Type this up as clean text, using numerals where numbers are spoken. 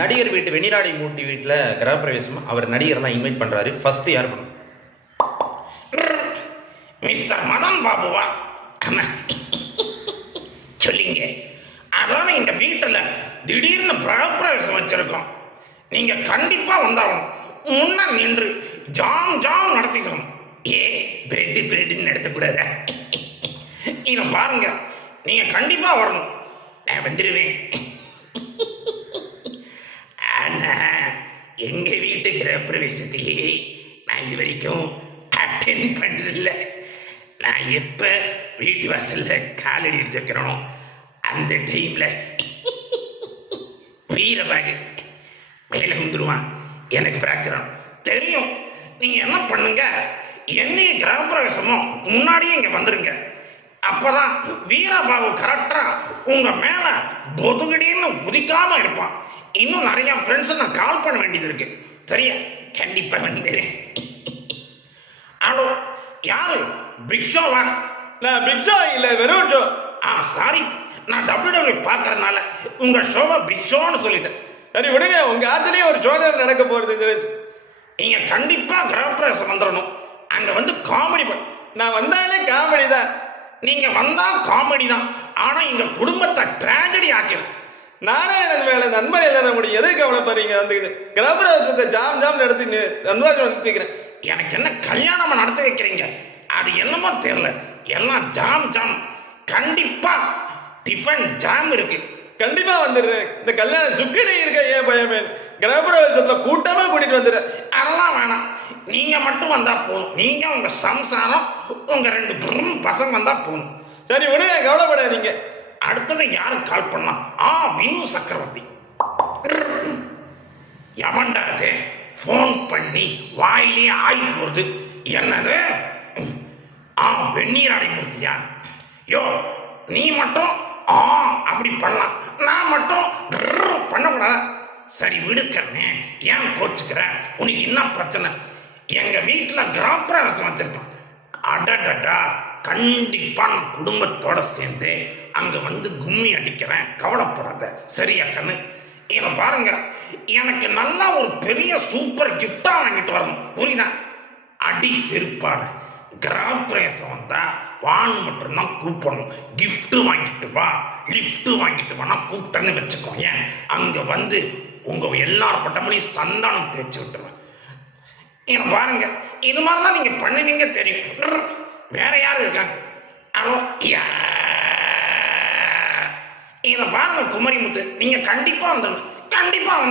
நடிகர் வீட்டு வெண்ணிராடை மூட்டி வீட்டில் கிரகப்பிரவேசம். அவர் நடிகர்லாம் இன்வைட் பண்ணுறாரு. ஃபர்ஸ்ட் யார் பண்ணும்? மிஸ்டர் மதன் பாபுவா? சொல்லிங்க. அதாவது இந்த வீட்டில் திடீர்னு கிரகப்பிரவேசம் வச்சிருக்கோம். நீங்க கண்டிப்பா வந்தாகணும். முன்ன நின்று ஜாம் ஜாம் நடத்திக்கணும். பிரெட்டுன்னு நடத்தக்கூடாத. இதை பாருங்க, நீங்க கண்டிப்பா வரணும். நான் வந்துடுவேன். எங்க வீட்டு கிரகப்பிரவேசத்தையே நான் இது வரைக்கும் அட்டென்ட் பண்ணதில்லை. நான் எப்ப வீட்டு வாசல்ல காலடி எடுத்து வைக்கிறோம் அந்த டைம்ல வீரபாகு மேலே வந்துடுவான். எனக்கு ஃப்ராக்சர் ஆகும் தெரியும். நீங்க என்ன பண்ணுங்க, என்னைய கிரகப்பிரவேசமோ முன்னாடியே இங்க வந்துருங்க. அப்பதான் வீரபாபு கரெக்டா உங்க மேல பொதுகடின்னு உதிக்காம இருப்பான். இன்னும் நிறைய ஃப்ரெண்ட்ஸ் நான் கால் பண்ண வேண்டியது இருக்கு. சரியா? கண்டிப்பா வந்துடுறேன். ஹலோ, யாரு? பிக் ஷோவா? நான் பிக் ஷோ இல்லை, வெறும் ஷோ. சாரி, நான் WWE பார்க்கறதுனால உங்க ஷோவை பிக் ஷோன்னு சொல்லிட்டேன். சரி விடுங்க, உங்க ஆத்துலயே ஒரு ஷோ நடக்க போறது. நீங்க கண்டிப்பா கிரகப்பிரவேசம் வந்துடணும். அங்க வந்து காமெடி நான் வந்தாலே காமெடி தான். நீங்க வந்தா காமெடி தான். ஆனா எங்க குடும்பத்தை டிராஜடி ஆக்கிடும். நாராயணன் மேல நண்பன் எழுத முடியும். எதுக்கு கவலைப்படுறீங்க? வந்துக்குது கிரகப்பிரவேசத்தை ஜாம் ஜாம் நடத்தி சந்தோஷம் நடத்திக்கிறேன். எனக்கு என்ன கல்யாணமா நடத்தி வைக்கிறீங்க? அது என்னமோ தெரியல, எல்லாம் ஜாம் ஜாம். கண்டிப்பா டிஃபன் ஜாம் இருக்கு. கண்டிப்பா வந்துடுறேன். இந்த கல்யாணம் சுக்கினி இருக்க ஏன் பயமே? கிரகப்பிரவேசத்துல கூட்டமா கூட்டிட்டு வந்துடுறேன். அதெல்லாம் வேணாம், நீங்க மட்டும் வந்தா போதும். நீங்க உங்க சம்சாரம் உங்க 2 பசங்க வந்தா போதும். சரி விடுங்க, கவலைப்படாதீங்க. அடுத்தது யாரு கால் பண்ணா? வினு சக்கரவர்த்தி. எவன்டா அது போன் பண்ணி வாயிலே ஆகி போறது? என்னது? வெந்நீராடை மூர்த்தியா? யோ, நீ மட்டும் அப்படி பண்ணலாம், நான் மட்டும் பண்ணக்கூடாது. சரி விடுக்கண்ணே, ஏன் கோச்சுக்கிற? உனக்கு என்ன பிரச்சனை? எங்க வீட்டில் கிரகப்பிரவேசம் வச்சிருக்கோம். அடடா, கண்டிப்பா நான் குடும்பத்தோட சேர்ந்து அங்க வந்து கும்மி அடிக்கிறேன். கவலைப்படாத. சரியா கண்ணு? இதை பாருங்க, எனக்கு நல்லா ஒரு பெரிய சூப்பர் கிஃப்டா வாங்கிட்டு வரணும். புரியுதா? அடி செருப்பாடு. கிரகப்பிரவேசம் வந்தா வான்னு மட்டும்தான் கூப்பிடணும். கிஃப்ட் வாங்கிட்டு வா, லிஃப்ட் வாங்கிட்டு வானா கூப்பிட்டேன்னு வச்சுக்கோ. ஏன் அங்க வந்து உங்க எல்லார் பட்டமலையும் சந்தானம் தேய்ச்சி விட்டுருவேன். இதை பாருங்க, இது மாதிரிதான் நீங்க பண்ணுவீங்க தெரியும். வேற யாரும் இருக்காங்க? ஹலோ, இதை பாருங்க குமரிமுத்து, நீங்க கண்டிப்பா வந்துடணும். கண்டிப்பா வந்து